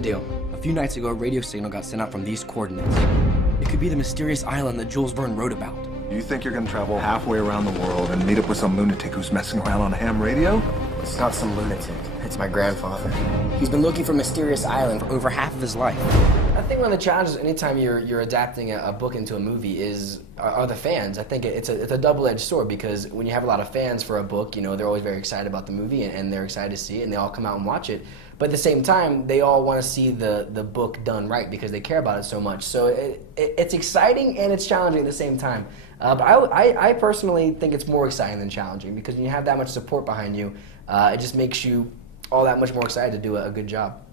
the deal. A few nights ago, a radio signal got sent out from these coordinates. It could be the mysterious island that Jules Verne wrote about. You think you're gonna travel halfway around the world and meet up with some lunatic who's messing around on a ham radio? It's not some lunatic. It's my grandfather. He's been looking for Mysterious Island for over half of his life. I think one of the challenges anytime you're adapting a book into a movie are the fans. I think it's a double-edged sword, because when you have a lot of fans for a book, you know, they're always very excited about the movie and they're excited to see it and they all come out and watch it. But at the same time, they all want to see the book done right because they care about it so much. So it's exciting and it's challenging at the same time. But I personally think it's more exciting than challenging, because when you have that much support behind you, it just makes you all that much more excited to do a good job.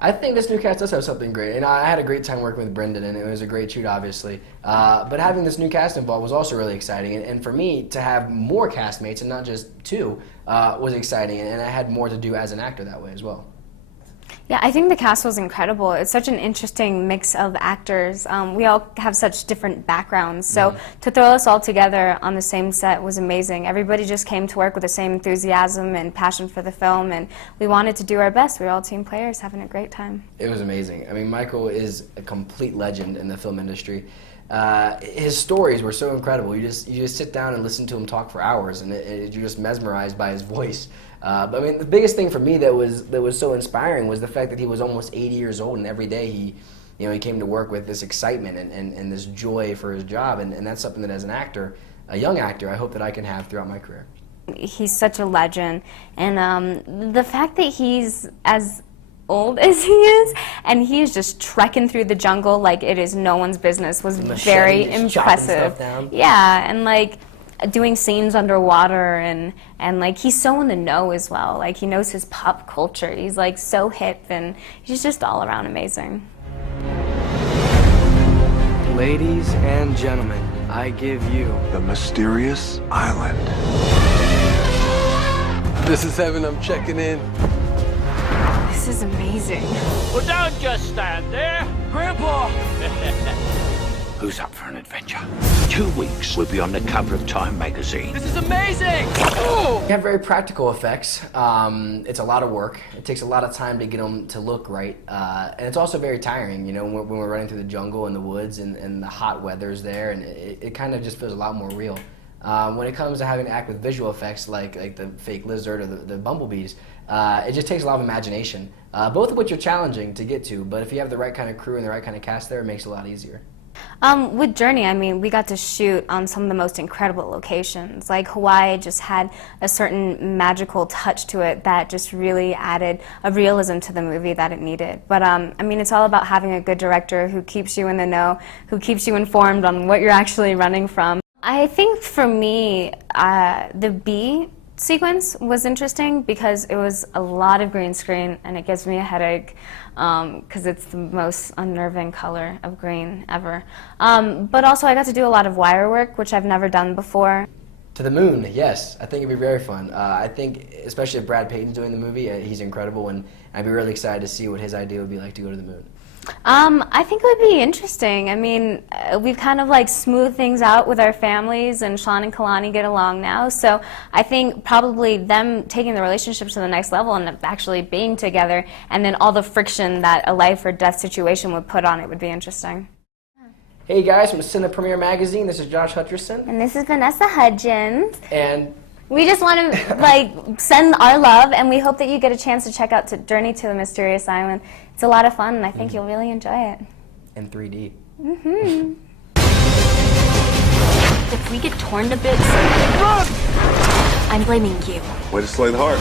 I think this new cast does have something great, and I had a great time working with Brendan, and it was a great shoot, obviously. But having this new cast involved was also really exciting, and for me to have more castmates and not just two was exciting, and I had more to do as an actor that way as well. Yeah, I think the cast was incredible. It's such an interesting mix of actors. We all have such different backgrounds, so to throw us all together on the same set was amazing. Everybody just came to work with the same enthusiasm and passion for the film, and we wanted to do our best. We were all team players having a great time. It was amazing. I mean, Michael is a complete legend in the film industry. His stories were so incredible. You just sit down and listen to him talk for hours, and you're just mesmerized by his voice. But I mean, the biggest thing for me that was so inspiring was the fact that he was almost 80 years old, and every day he came to work with this excitement and this joy for his job, and that's something that as an actor, a young actor, I hope that I can have throughout my career. He's such a legend, and the fact that he's as old as he is, and he's just trekking through the jungle like it is no one's business was very impressive. Yeah, and like doing scenes underwater, and like he's so in the know as well. Like he knows his pop culture. He's like so hip, and he's just all around amazing. Ladies and gentlemen, I give you the Mysterious Island. This is heaven. I'm checking in. This is amazing. Well, don't just stand there. Grandpa! Who's up for an adventure? 2 weeks, we'll be on the cover of Time magazine. This is amazing! We have very practical effects. It's a lot of work. It takes a lot of time to get them to look right. And it's also very tiring, you know, when we're running through the jungle and the woods and the hot weather's there, and it kind of just feels a lot more real. When it comes to having to act with visual effects like the fake lizard or the bumblebees, it just takes a lot of imagination, both of which are challenging to get to, but if you have the right kind of crew and the right kind of cast there, it makes it a lot easier. With Journey, I mean, we got to shoot on some of the most incredible locations. Like Hawaii just had a certain magical touch to it that just really added a realism to the movie that it needed. But I mean, it's all about having a good director who keeps you in the know, who keeps you informed on what you're actually running from. I think for me, the bee sequence was interesting because it was a lot of green screen, and it gives me a headache because it's the most unnerving color of green ever. But also I got to do a lot of wire work, which I've never done before. To the moon, yes. I think it'd be very fun. I think, especially if Brad Payton's doing the movie, he's incredible, and I'd be really excited to see what his idea would be like to go to the moon. I think it would be interesting. I mean, we've kind of like smoothed things out with our families, and Sean and Kalani get along now, so I think probably them taking the relationship to the next level and actually being together, and then all the friction that a life or death situation would put on it would be interesting. Hey guys, from Cine Premiere magazine, this is Josh Hutcherson. And this is Vanessa Hudgens. And we just want to like send our love, and we hope that you get a chance to check out Journey to the Mysterious Island. It's a lot of fun, and I think you'll really enjoy it. In 3D. If we get torn to bits, I'm blaming you. Way to slay the heart.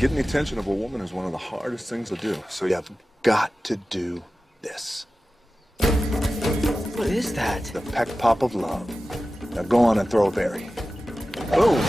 Getting the attention of a woman is one of the hardest things to do. So you've got to do this. What is that? The peck pop of love. Now go on and throw a berry. Boom.